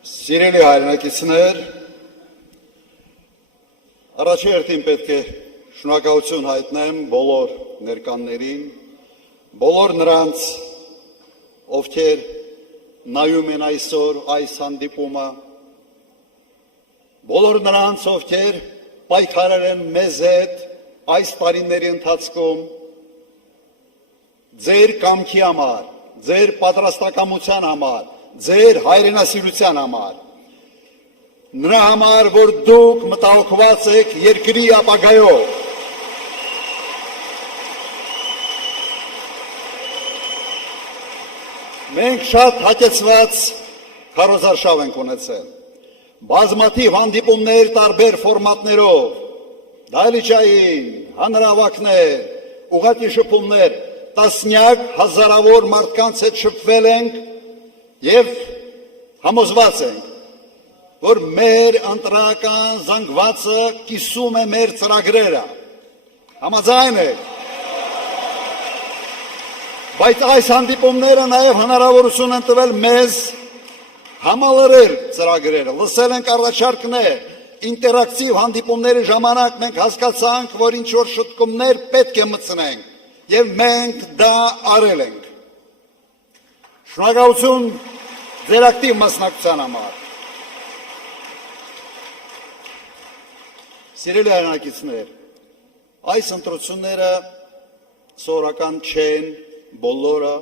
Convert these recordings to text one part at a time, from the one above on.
Սիրելի հայրենակիցներ, առաջերտին պետք է շնորհակալություն հայտնեմ բոլոր ներկաններին, բոլոր նրանց, ովքեր նայում են այսօր այս հանդիպումը, բոլոր նրանց, ովքեր պայքարել են մեզ հետ այս տարիների ընթացքում, ձեր կամքի համար, ձեր պատրաստակամության համար, ձեր հայրենասիրության համար, նրա համար, որ դուք մտահոգված եք երկրի ապագայով, մենք շատ հագեցված քարոզարշավ ենք ունեցել, բազմաթիվ հանդիպումներ տարբեր ֆորմատներով, դահլիճային, հանրահավաքներ, ուղղակի շփումներ, տասնյակ հազարավոր մարդկանց հետ շփվել ենք և համոզված ենք, որ մեր ընտրական զանգվածը կիսում է մեր ծրագրերը, համաձայն եք, բայց այս հանդիպումները նաև հնարավորություն են տվել մեզ համալրել ծրագրերը, լսել ենք առաջարկներ, ինտերակտիվ հանդիպումների ժամանակ մենք հասկացանք, որ ինչ-որ շտկումներ պետք է մտցնենք և մենք դա արել ենք։ Շնորհակալություն ձեր ակտիվ մասնակցության համար։ Սիրելի հայրենակիցներ, այս ընտրությունները սովորական չեն, բոլորը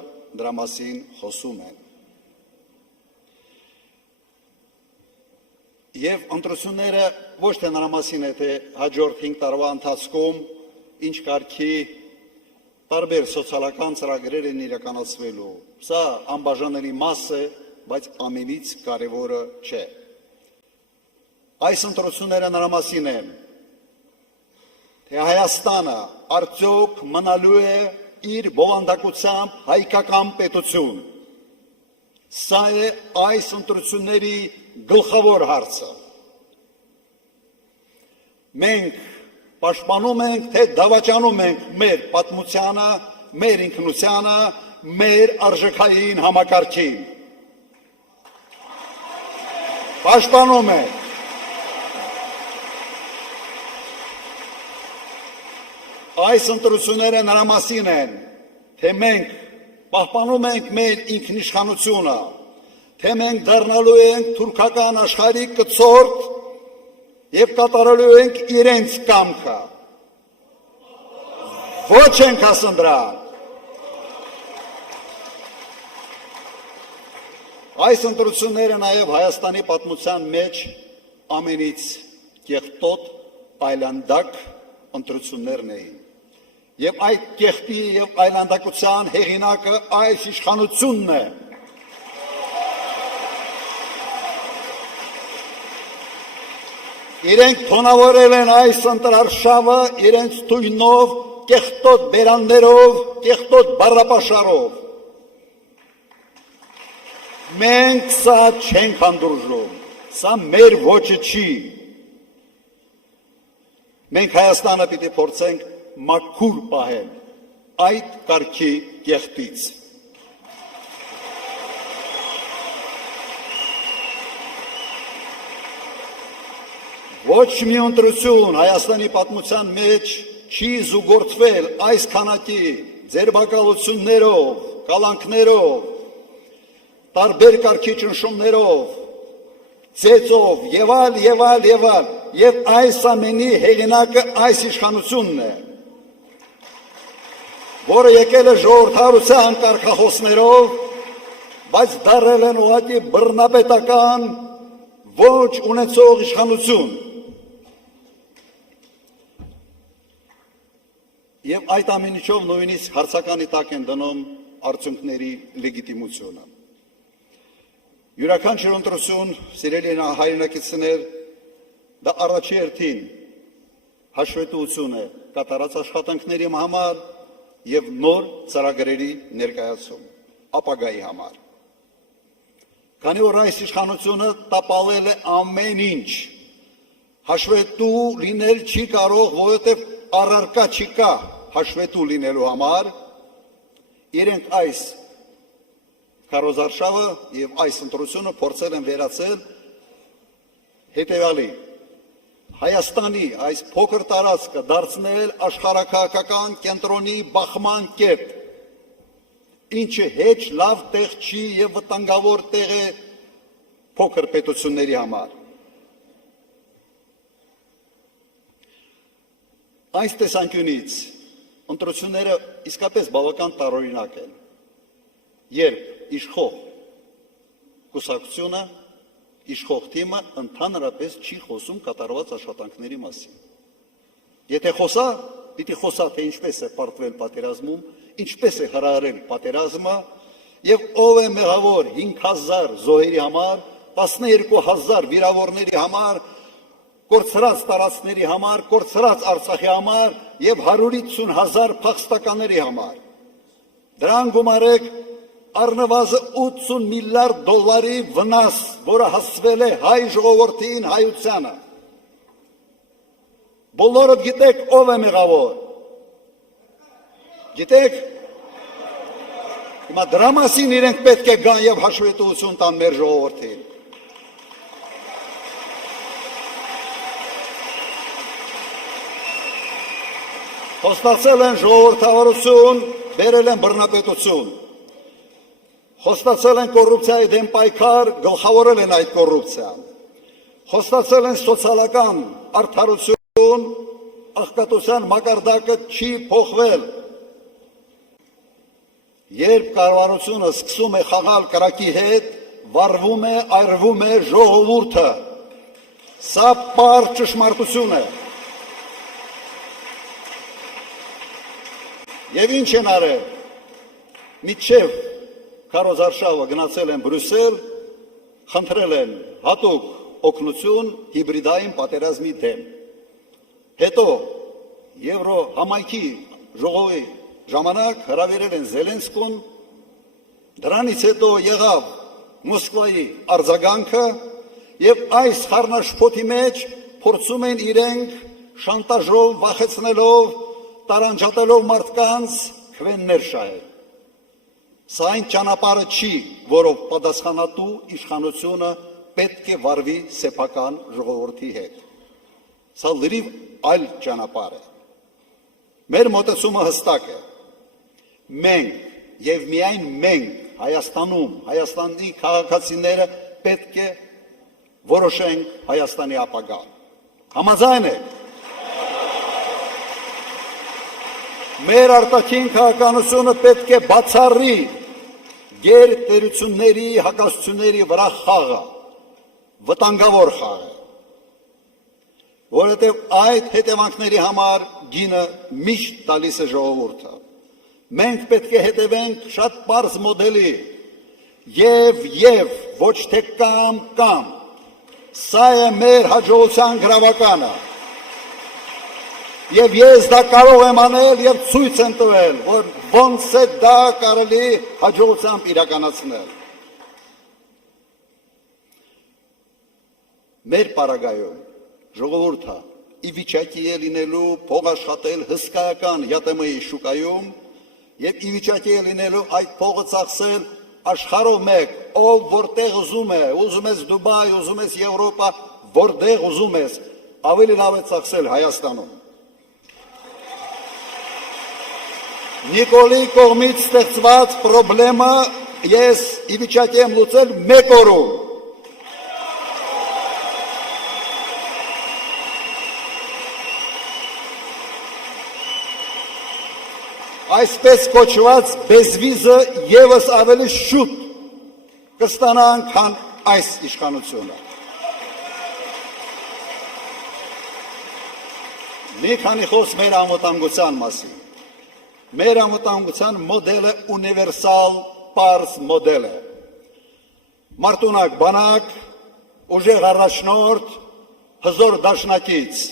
դրա մասին խոսում են։ Եվ ընտրությունները ոչ թե նրա մասին է, թե հաջորդ 5 տարվա ընթացքում ինչ կարգի տարբեր սոցիալական ծրագրեր են իրականացվելու։ Սա անբաժանելի մաս է, բայց ամենից կարևորը չէ։ Այս ընտրությունները նրա մասին են, թե Հայաստանը արդյոք մնալու է իր բովանդակությամբ հայկական պետություն։ Սա է այս ընտրությունների գլխավոր հարցը։ Մենք պաշտպանում ենք, թե դավաճանում ենք մեր պատմությանը, մեր ինքնությանը, մեր արժեքային համակարգին։ Պաշտպանում ենք։ Այս ընտրությունները նրա մասին են, թե մենք պահպանում ենք մեր ինքնիշխանությունը, թե մենք դառնալու ենք թուրքական աշխարհի կցորդ և կատարելու ենք իրենց կամքը։ Ոչ ենք ասում դրան։ Այս ընտրությունները նաև Հայաստանի պատմության մեջ ամենից կեղտոտ, այլանդակ ընտրություններն էին։ Եվ այդ կեղտի և այլանդակության հեղինակը այս իշխանությունն է։ Իրենք թոնավորել են այս ընտրարշավը իրենց թույնով, կեղտոտ բերաններով, կեղտոտ բառապաշարով։ Մենք սա չենք հանդուրժում, սա մեր ոճը չի։ Մենք Հայաստանը պիտի փորձենք մաքուր պահել այդ կարգի կեղտից։ Ոչ մի ընտրություն Հայաստանի պատմության մեջ չի զուգորդվել այս քանակի ձերբակալություններով, կալանքներով, տարբեր կարգի ճնշումներով, ծեծով եւ այլ, եւ այս ամենի հեղինակը այս իշխանությունն է, որը եկել է ժողովրդավարության կարգախոսներով, բայց դարձել են ուղղակի բռնապետական ոչ ունեցող իշխանություն։ Եվ այդ ամենիչով նույնիսկ հարցականի տակ են դնում արդյունքների լեգիտիմությունը։ Յուրաքանչյուր ընտրություն, սիրելի հայրենակիցներ, դա առաջերտին հաշվետվություն է կատարած աշխատանքների համար և նոր ծրագրերի ներկայացում, ապագայի համար։ Քանի որ այս իշխանությունը տապալել է ամեն ինչ, հաշվետու լինել չի կարող, որովհետև առարկա չի կա հաշվետու լինելու համար, իրենք այս Քարոզարշավը եւ այս ընտրությունը փորձել են վերացել հետեւյալի Հայաստանի այս փոքր տարածքը դարձնել աշխարհաքաղաքական կենտրոնի բախման կետ, ինչը հեչ լավ տեղ չի եւ վտանգավոր տեղ է փոքր պետությունների համար։ Այս տեսանկյունից ընտրությունները իսկապես բավական տարօրինակ են, երբ իշխող կուսակցությունը, իշխող թիմը ընդհանրապես չի խոսում կատարված աշխատանքների մասին։ Եթե խոսա, պիտի խոսա, թե ինչպես է պարտվել պատերազմում, ինչպես է հրահրել պատերազմը եւ ով է մեղավոր 5000 զոհերի համար, 12000 վիրավորների համար, կորցրած տարածքների համար, կորցրած Արցախի համար եւ 150,000 փախստականների համար։ Դրան գումարեք առնվազն 80 միլիարդ դոլարի վնաս, որը հասցվել է հայ ժողովրդին, հայությանը։ Բոլորդ գիտեք ով է մեղավոր։ Գիտեք։ Հիմա դրա մասին իրենք պետք է գան եւ հաշվետվություն տան մեր ժողովրդին։ Խոստացել են ժողովրդավարություն, բերել են բռնապետություն։ Խոստացել են կոռուպցիայի դեմ պայքար, գլխավորել են այդ կոռուպցիան։ Խոստացել են սոցիալական արդարություն, աղքատության մակարդակը չի փոխվել։ Երբ կառավարությունը սկսում է խաղալ կրակի հետ, վառվում է, այրվում է ժողովուրդը։ Սա պարզ ճշմարտություն է։ Եվ ինչ են արել։ Մինչև քարոզարշավը գնացել են Բրյուսել, խնդրել են հատուկ օգնություն հիբրիդային պատերազմի դեմ։ Հետո Եվրոհամայնքի ժողովի ժամանակ հրավիրել են Զելենսկուն, դրանից հետո եղավ Մոսկվայի արձագանքը եւ այս խառնաշփոթի մեջ փորձում են իրենք շանտաժով, վախեցնելով, տարանջատելով մարդկանց քվեններ շահել։ Սա այն ճանապարհը չի, որով պատասխանատու իշխանությունը պետք է վարվի սեփական ժողովրդի հետ։ Սա լրիվ այլ ճանապարհ է։ Մեր մոտեցումը հստակ է։ Մենք եւ միայն մենք Հայաստանում, Հայաստանի քաղաքացիները պետք է որոշենք Հայաստանի ապագան։ Համաձայն եք։ Մեր արտաքին քաղաքականությունը պետք է բացառի գերտերությունների, հակասությունների վրա խաղը, վտանգավոր խաղը, որովհետև այդ հետևանքների համար գինը միշտ տալիս է ժողովուրդը։ Մենք պետք է հետևենք շատ պարզ մոդելի եւ ոչ թե կամ, սա է մեր հաջողության գրավականը։ Եվ ես դա կարող եմ անել եւ ցույց եմ տվել, որ ոնց է դա կարելի հաջողությամբ իրականացնել։ Մեր պարագայում ժողովուրդը ի վիճակի է լինելու փող աշխատել հսկայական ԵՏՄ-ի շուկայում եւ ի վիճակի է լինելու այդ փողը ծախսել աշխարհով մեկ, ով որտեղ ուզում է, ուզում ես Դուբայ, ուզում ես Եվրոպա, որտեղ ուզում ես, ավելի լավ է ծախսել Հայաստանում։ Նիկոլի կողմից ստեղծված պրոբլեմը ես ի վիճակի եմ լուծել մեկ օրում։ Այսպես կոչված բեզվիզը եւս ավելի շուտ կստանանք, քան այս իշխանությունը։ Մի քանի խոսք մեր անվտանգության մասին։ Մեր անվտանգության մոդելը ունիվերսալ պարզ մոդել է։ Մարտունակ բանակ, ուժեղ առաջնորդ, հզոր դաշնակից։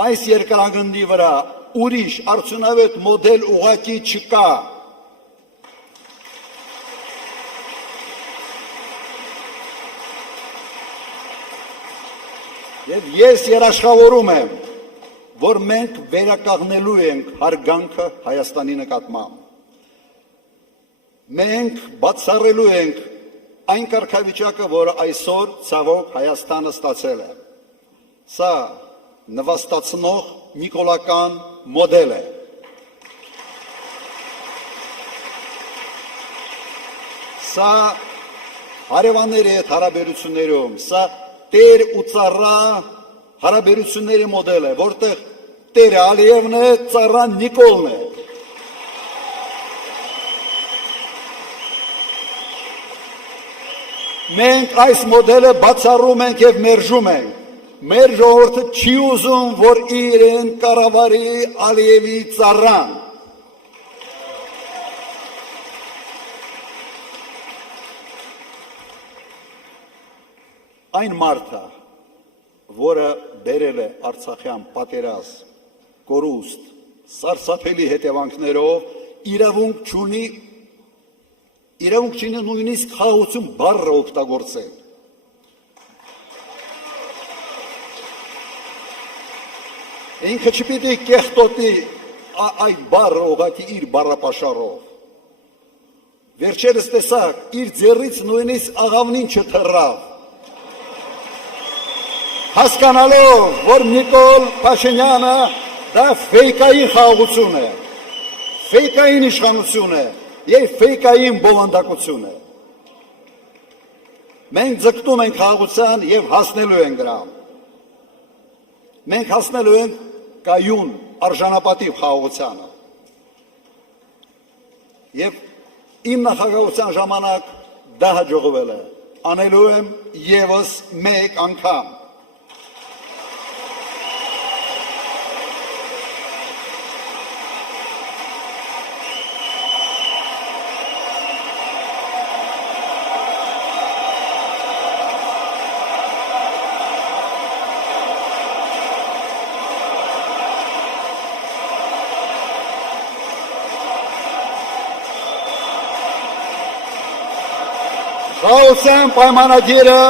Այս երկրագնդի վրա ուրիշ արդյունավետ մոդել ուղղակի չկա։ Եվ ես երաշխավորում եմ, որ մենք վերականգնելու ենք հարգանքը Հայաստանի նկատմամբ։ Մենք բացառելու ենք այն կարգավիճակը, որը այսօր ցավոք Հայաստանը ստացել է։ Սա նվաստացնող նիկոլական մոդել է։ Սա հարևանների հետ հարաբերություններում, սա տեր ու ծառա հարաբերությունների մոդել է, որտեղ տերը Ալիևն է, ծառան Նիկոլն է։ Մենք այս մոդելը բացառում ենք և մերժում ենք։ Մեր ժողովուրդը չի ուզում, որ իրեն կառավարի Ալիևի ծառան։ Այն մարդը, որը բերել է Արցախյան պատերազմ, կորուստ, սարսափելի հետևանքներով, իրավունք չունի նույնիսկ խաղաղություն բառը օգտագործել։ Ինքը չպիտի կեղտոտի այդ բառը ուղղակի իր բառապաշարով։ Վերջերս տեսակ, իր ձեռից նույնիսկ աղավնին չթռավ։ Հասկանալով, որ Նիկոլ Փաշինյանը դա ֆեյկային խաղաղություն է, ֆեյկային իշխանություն է և ֆեյկային բովանդակություն է։ Մենք ձգտում ենք խաղաղության և հասնելու ենք դրան։ Մենք հասնելու ենք կայուն արժանապատիվ խաղաղությանը։ Եվ իմ նախագահության ժամանակ դա հաջողվել է, անելու եմ ևս մեկ անգամ։ Խաղաղության պայմանագիրը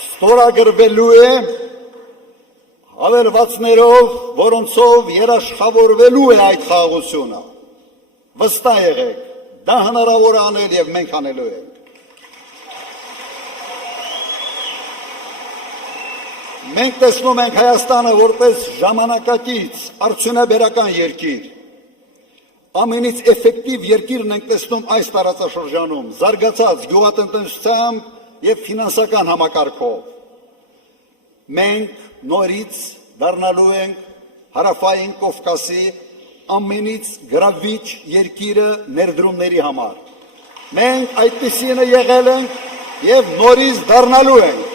ստորագրվելու է հավելվածներով, որոնցով երաշխավորվելու է այդ խաղաղությունը։ Վստահ եղեք, դա հնարավոր է անել և մենք անելու ենք։ Մենք տեսնում ենք Հայաստանը որպես ժամանակակից արդյունաբերական երկիր։ Ամենից էֆեկտիվ երկիրն ենք տեսնում այս տարածաշրջանում, զարգացած գյուղատնտեսությամբ և ֆինանսական համակարգով։ Մենք նորից դառնալու ենք Հարավային Կովկասի ամենից գրավիչ երկիրը ներդրումների համար։ Մենք այդպիսինը եղել ենք և նորից դառնալու ենք։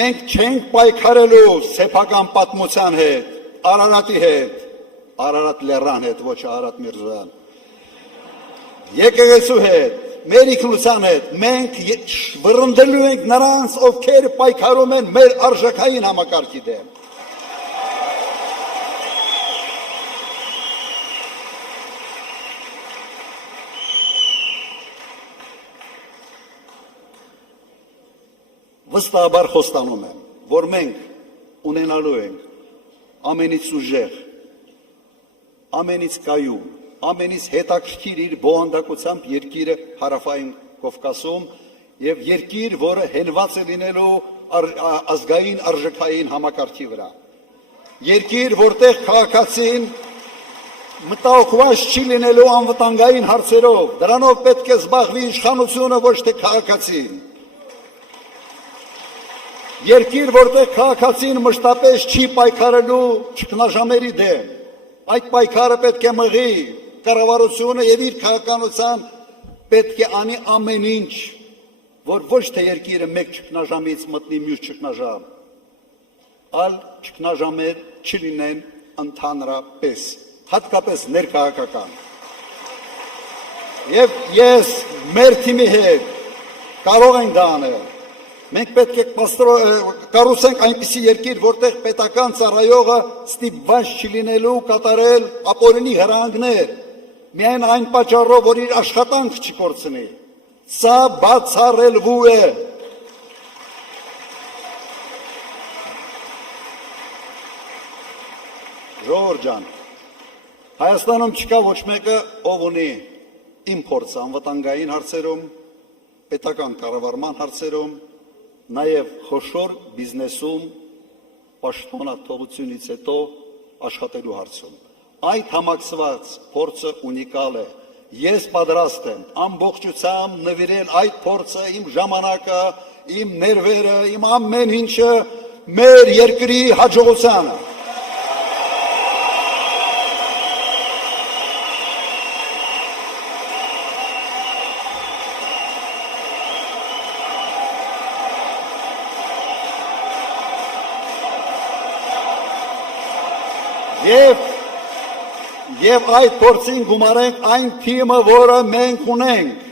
Մենք չենք պայքարելու սեփական պատմության հետ, Արարատի հետ, Արարատ լեռան հետ, ոչ Արարատ Միրզոյան, եկեղեցու հետ, մեր ինքնության հետ, մենք վռնդելու ենք նրանց, ովքեր պայքարում են մեր արժեքային համակարգի դեմ։ Վստահաբար խոստանում եմ, որ մենք ունենալու ենք ամենից ուժեղ, ամենից կայուն, ամենից հետաքրքիր իր բովանդակությամբ երկիրը Հարավային Կովկասում և երկիր, որը հենված է լինելու ազգային արժեքային համակարգի վրա։ Երկիր, որտեղ քաղաքացին մտահոգված չի լինելու անվտանգային հարցերով, դրանով պետք է զբաղվի իշխանությունը, ոչ թե քաղաքացին։ Երկիր, որտեղ քաղաքացին մշտապես չի պայքարելու ճգնաժամերի դեմ, այդ պայքարը պետք է մղի կառավարությունը և իր քաղաքականության պետք է անի ամեն ինչ, որ ոչ թե երկիրը մեկ ճգնաժամից մտնի մյուս ճգնաժամ, այլ ճգնաժամեր չլինեն ընդհանրապես, հատկապես ներքաղաքական։ Եվ ես մեր թիմի հետ կարող ենք դա անել։ Մենք պետք է կառուցենք այնպիսի երկիր, որտեղ պետական ծառայողը ստիպված չլինելու կատարել ապօրինի հրահանգներ, միայն այն պատճառով, որ իր աշխատանք չկորցնի։ Սա բացառելու է։ Ժողովուրդ ջան, Հայաստանում չկա ոչ մեկը, ով ունի իմ փորձը անվտանգային հարցերում, պետական կառավարման հարցերում, նաև խոշոր բիզնեսում պաշտոնաթողությունից հետո աշխատելու հարցում։ Այդ համակցված փորձը ունիկալ է։ Ես պատրաստ եմ ամբողջությամբ նվիրել այդ փորձը, իմ ժամանակը, իմ ներվերը, իմ ամեն ինչը մեր երկրի հաջողությանը։ Եվ այդ փորձին գումարենք այն թիմը, որը մենք ունենք։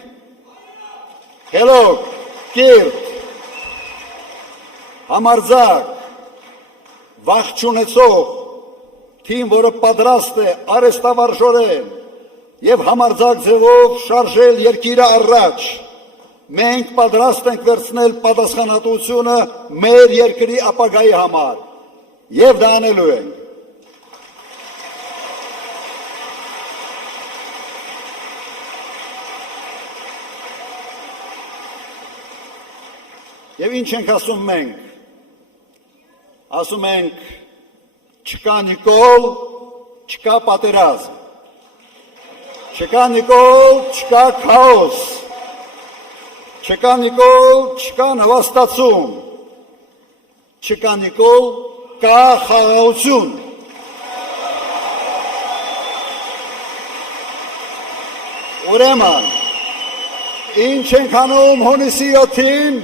Խելոք, կիրթ, համարձակ, վախ չունեցող թիմ, որը պատրաստ է արհեստավարժորեն եւ համարձակ ձևով շարժել երկիրը առաջ։ Մենք պատրաստ ենք վերցնել պատասխանատվությունը մեր երկրի ապագայի համար եւ դա անելու ենք։ Եվ ինչ ենք ասում մենք, ասում ենք չկա Նիկոլ, չկա պատերազմ, չկա Նիկոլ, չկա քաոս, չկա Նիկոլ, չկա նվաստացում, չկա Նիկոլ, կա խաղաղություն։ Ուրեմն, ինչ ենք անում հունիսի 7-ին,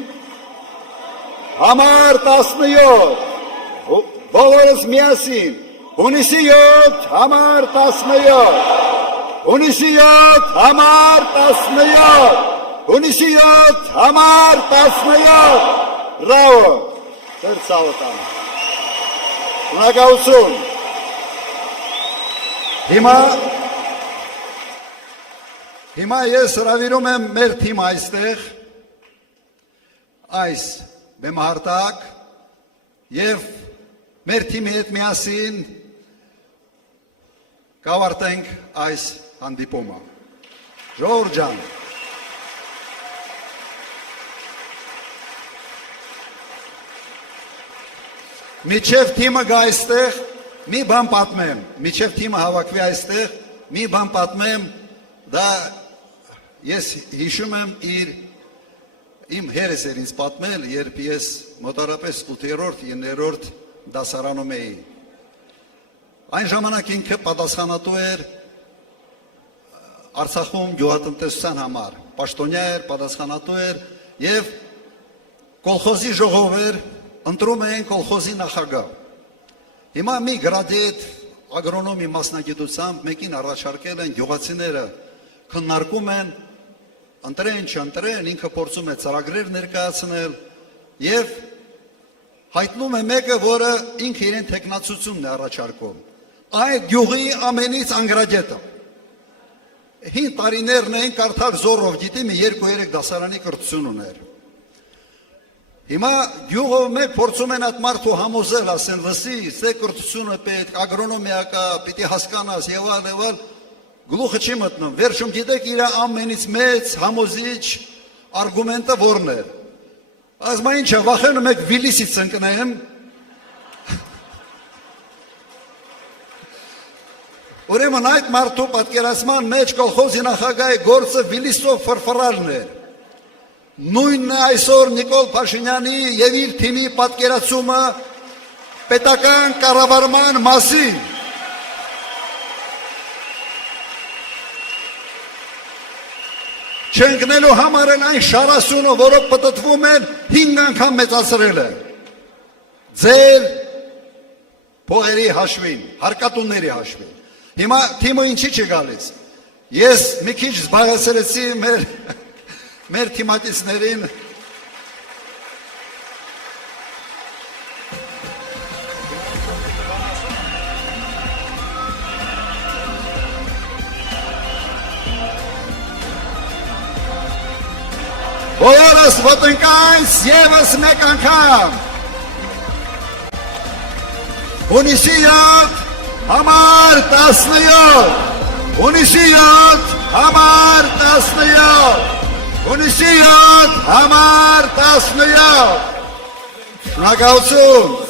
Համար 17, բոլորս միասին, հունիսի 7, համար 17, հունիսի 7, համար 17, հունիսի 7, համար 17, բրավո, դեր ծավոտան, ունակացություն, հիմա ես հրավիրում եմ մեր թիմ այստեղ, այս բեմահարտակ և մեր թիմի հետ միասին կավարտենք այս հանդիպումը։ Ժողովուրդ ջան, միջև թիմը գա այստեղ, մի բան պատմեմ, միջև թիմը հավաքվի այստեղ, մի բան պատմեմ, դա ես հիշում եմ Իմ հերս էր ինձ պատմել, երբ ես մոտարապես 8-րդ, 9-րդ դասարանում էի։ Այն ժամանակ ինքը պատասխանատու էր Արցախում գյուղատնտեսության համար, պաշտոնյա էր, պատասխանատու էր և կոլխոզի ժողով էր, ընտրում էին կոլխոզի նախագահ։ Հիմա մի գրադիետ ագրոնոմի մասնագիտությամբ մեկին առաջարկել են գյուղացիները քննարկում են ընտրեն, չընտրեն, ինքը փորձում է ծրագրեր ներկայացնել և հայտնում է մեկը, որը ինքը իրեն թեկնածությունն է առաջարկում։ Այդ գյուղի ամենից անգրագետը։ Հին տարիներն էին կարդալ զորով գիտի, մի 2-3 դասարանի կրթություն ուներ։ Հիմա գյուղով մեկ փորձում են այդ մարդու համոզել, ասեն, լսի, ստե կրթությունը պետք, ագրոնոմիա կա, պիտի հասկանաս եւ այլ Գլուխը չի մտնում, վերջում գիտեք իր ամենից մեծ համոզիչ արգումենտը որն է։ Ասում է ինչ է, վախենում եք Վիլիսից ընկնեմ։ Ուրեմն այդ մարդու պատկերացման մեջ կոլխոզի նախագահի գործը Վիլիսով ֆրֆռալն էր։ Նույնն է այսօր Նիկոլ Փաշինյանի եւ իր թիմի պատկերացումը պետական կառավարման մասին։ Չընկնելու համար են այն շարասյունը, որով պտտվում են 5 անգամ մեծացրել է։ Ձեր փողերի հաշվին, հարկատունների հաշվին։ Հիմա թիմը ինչի չի գալիս։ Ես մի քիչ զբաղեցրեցի մեր թիմատիցներին։ Բոլորս ոտնկանց եւս մեկ անգամ։ Հունիսի 7 համար 17, հունիսի 7 համար 17, հունիսի 7 համար 17։ Շնորհակալություն։